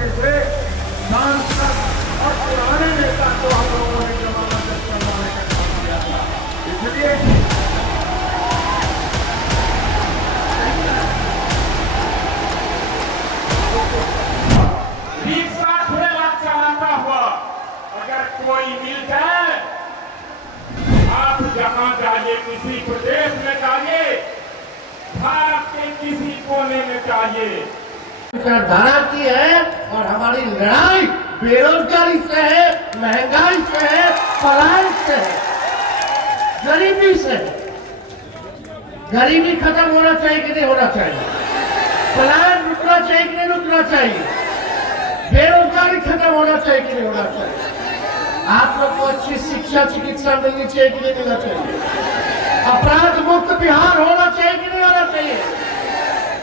तरीके से सांसद और पुराने नेता को हम लोगों ने जमानत करवाने का काम किया था। इसलिए अगर कोई मिल जाए, आप जहां जाइए, किसी प्रदेश में जाइए, भारत के किसी कोने में जाइए, विचारधारा की है और हमारी लड़ाई बेरोजगारी से है, महंगाई से है, पलायन से है, गरीबी से है। गरीबी खत्म होना चाहिए कि नहीं होना चाहिए? पलायन रुकना चाहिए कि नहीं रुकना चाहिए? बेरोजगारी खत्म होना चाहिए कि नहीं होना चाहिए? आप लोग को अच्छी शिक्षा चिकित्सा मिलनी चाहिए कि नहीं मिलना चाहिए? अपराध मुक्त बिहार होना चाहिए कि नहीं होना चाहिए?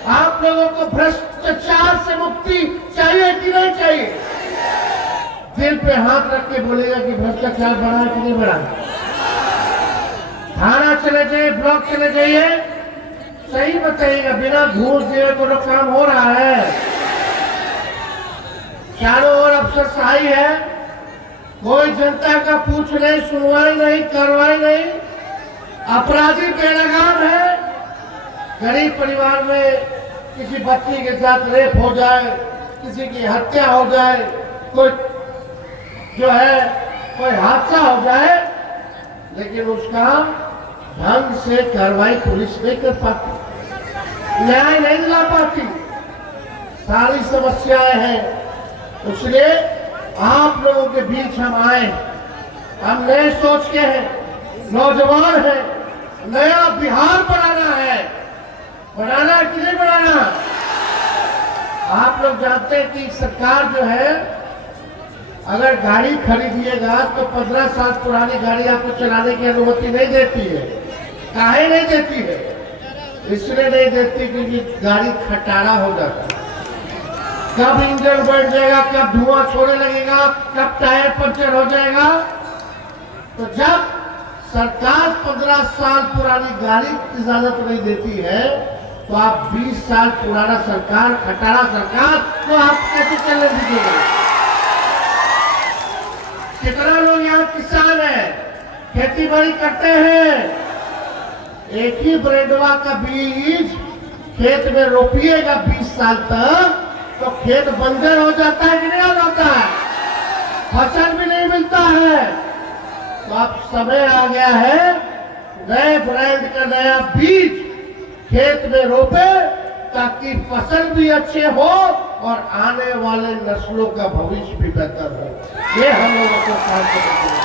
आप लोगों को भ्रष्टाचार से मुक्ति चाहिए कि नहीं चाहिए? दिल पे हाथ रख के बोलेगा कि भ्रष्टाचार बढ़ा कि नहीं बढ़ा? थाना चले जाइए, ब्लॉक चले जाइए, सही बताइएगा, बिना घूस दिए कोई काम हो रहा है? चारों ओर अफसरशाही है, कोई जनता का पूछ नहीं, सुनवाई नहीं, कार्रवाई नहीं, अपराधी बेलगाम है। गरीब परिवार में किसी बच्ची के साथ रेप हो जाए, किसी की हत्या हो जाए, कोई जो है कोई हादसा हो जाए, लेकिन उसका ढंग से कार्रवाई पुलिस नहीं कर पाती, न्याय नहीं दिला पाती, सारी समस्याएं हैं। इसलिए आप लोगों के बीच हम आए, हम नए सोच के हैं, नौजवान हैं, नया बिहार बनाना है। बनाना कि नहीं बनाना? आप लोग जानते हैं कि सरकार जो है, अगर गाड़ी खरीदिएगा तो 15 साल पुरानी गाड़ी आपको चलाने की अनुमति नहीं देती है। काहे नहीं देती है? इसलिए नहीं देती क्योंकि गाड़ी खटारा हो जाता है। कब इंजन बढ़ जाएगा, कब धुआं छोड़ने लगेगा, कब टायर पंचर हो जाएगा। तो जब सरकार 15 साल पुरानी गाड़ी की इजाजत नहीं देती है, तो आप 20 साल पुराना सरकार, खटारा सरकार, तो आप कैसे चलने दीजिएगा? कितना लोग यहाँ किसान हैं, खेती बाड़ी करते हैं, एक ही ब्रेडवा का बीज खेत में रोपिएगा 20 साल तक, तो खेत बंजर हो जाता है कि नहीं हो जाता है? फसल भी नहीं मिलता है। तो अब समय आ गया है, नए ब्रांड का नया बीज खेत में रोपे, ताकि फसल भी अच्छे हो और आने वाले नस्लों का भविष्य भी बेहतर हो। ये हम लोगों को काम करना है।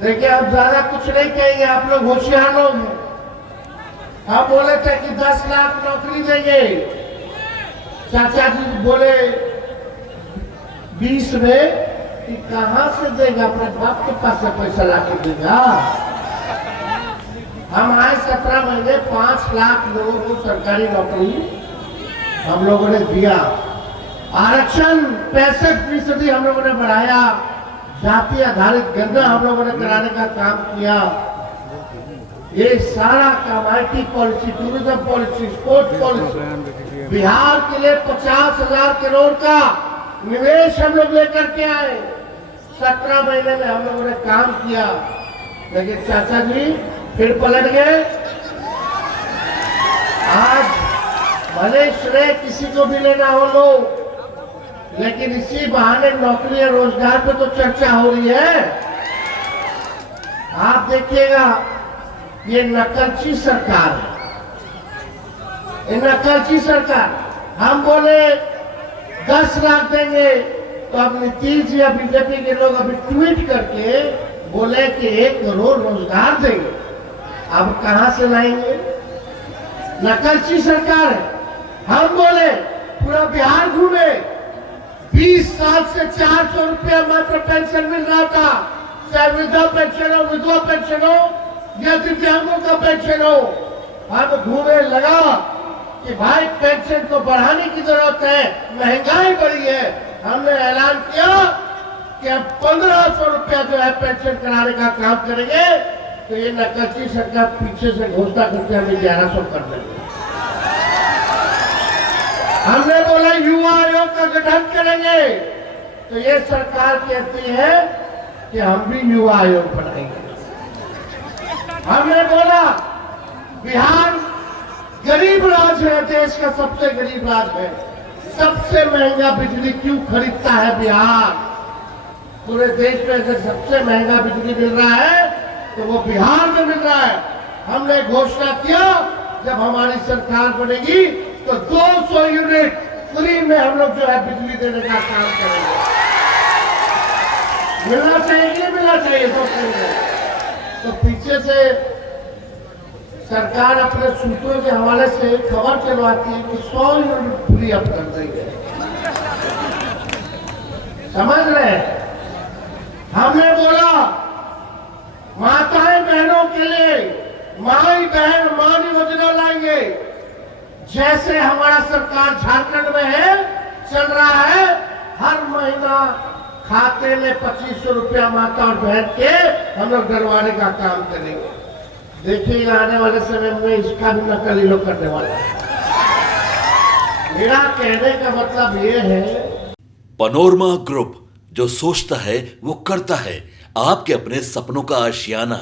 देखिए, अब ज्यादा कुछ नहीं कहेंगे, आप लोग होशियार लोग हैं। हम बोले थे कि 10 लाख नौकरी देंगे, चाचा जी बोले 20 में कि कहां से देगा, अपने बाप के पास से पैसा लाके देगा। हम आए 17 महीने 5 लाख लोगों को सरकारी नौकरी हम लोगों ने दिया। आरक्षण 65% हम लोगों ने बढ़ाया। जाति आधारित गणना हम लोगों ने कराने का काम किया। ये सारा काम IT policy, tourism policy, sports policy, Bihar के लिए 50,000 करोड़ का निवेश हम लोग लेकर के आए। 17 महीने में हम लोगों ने काम किया, लेकिन चाचा जी फिर पलट गए। आज भले श्रेय किसी को भी लेना हो लो, लेकिन इसी बहाने नौकरी और रोजगार पे तो चर्चा हो रही है। आप देखिएगा, ये नकलची सरकार है, ये नकलची सरकार। हम बोले 10 लाख देंगे, तो अब नीतीश जी या बीजेपी के लोग अभी ट्वीट करके बोले कि 1 करोड़ रोजगार देंगे। अब कहां से लाएंगे? नकलची सरकार है। हम बोले पूरा बिहार घूमे, 20 साल से 400 रुपया मात्र पेंशन मिल रहा था, चाहे वृद्धा पेंशन हो, विधवा पेंशन हो या दिव्यांगों का पेंशन हो। हम घूमे, लगा कि भाई पेंशन को बढ़ाने की जरूरत है, महंगाई बढ़ी है। हमने ऐलान किया कि अब 1500 रुपया जो है पेंशन कराने का काम करेंगे। तो ये नकलची सरकार पीछे से घोषणा करके हमें 1100 कर देंगे। हमने बोला युवा आयोग का गठन करेंगे, तो ये सरकार कहती है कि हम भी युवा आयोग बनाएंगे। हमने बोला बिहार गरीब राज्य है, देश का सबसे गरीब राज्य है, सबसे महंगा बिजली क्यों खरीदता है बिहार? पूरे देश में अगर सबसे महंगा बिजली मिल रहा है तो वो बिहार में मिल रहा है। हमने घोषणा किया जब हमारी सरकार बनेगी तो 200 यूनिट फ्री में हम लोग जो है बिजली देने का काम करेंगे। मिलना चाहिए कि नहीं मिलना चाहिए? तो पीछे से सरकार अपने सूत्रों के हवाले से खबर चलवाती है कि 100 यूनिट फ्री अब कर देंगे। समझ रहे हैं? हमने बोला माताएं बहनों के लिए माई बहन मान योजना लाएंगे, जैसे हमारा सरकार झारखंड में है चल रहा है। हर महीना खाते में 2500 रुपया माता और बहन के हम लोग डलवाने का काम करेंगे। देखिए आने वाले समय में इसका भी नकल ही लोग करने वाले हैं। मेरा कहने का मतलब ये है, पैनोरमा ग्रुप, जो सोचता है वो करता है। आपके अपने सपनों का आशियाना।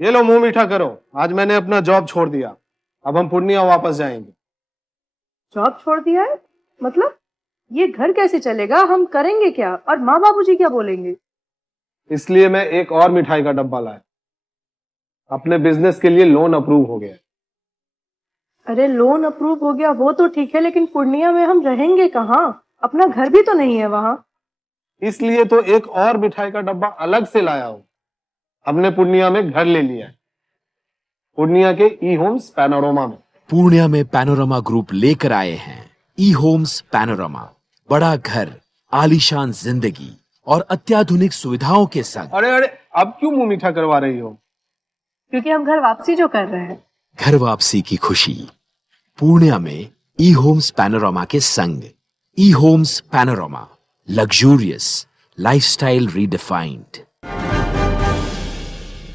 ये लो मुंह मीठा करो, आज मैंने अपना जॉब छोड़ दिया, अब हम पूर्णिया वापस जाएंगे। जॉब छोड़ दिया है? मतलब ये घर कैसे चलेगा? हम करेंगे क्या? और माँ बाबूजी क्या बोलेंगे? इसलिए मैं एक और मिठाई का डब्बा लाया। अपने बिजनेस के लिए लोन अप्रूव हो गया। अरे लोन अप्रूव हो गया वो तो ठीक है, लेकिन पूर्णिया में हम रहेंगे कहाँ? अपना घर भी तो नहीं है वहां। इसलिए तो एक और मिठाई का डब्बा अलग से लाया हूं। हमने पूर्णिया में घर ले लिया है, पूर्णिया के ई होम्स पैनोरमा में। पूर्णिया में पैनोरमा ग्रुप लेकर आए हैं ई होम्स पैनोरमा। बड़ा घर, आलीशान जिंदगी और अत्याधुनिक सुविधाओं के संग। अरे अरे, अब क्यों मुंह मीठा करवा रही हो? क्योंकि हम घर वापसी जो कर रहे हैं। घर वापसी की खुशी पूर्णिया में ई होम्स पैनोरमा के संग। E homes panorama, luxurious lifestyle redefined.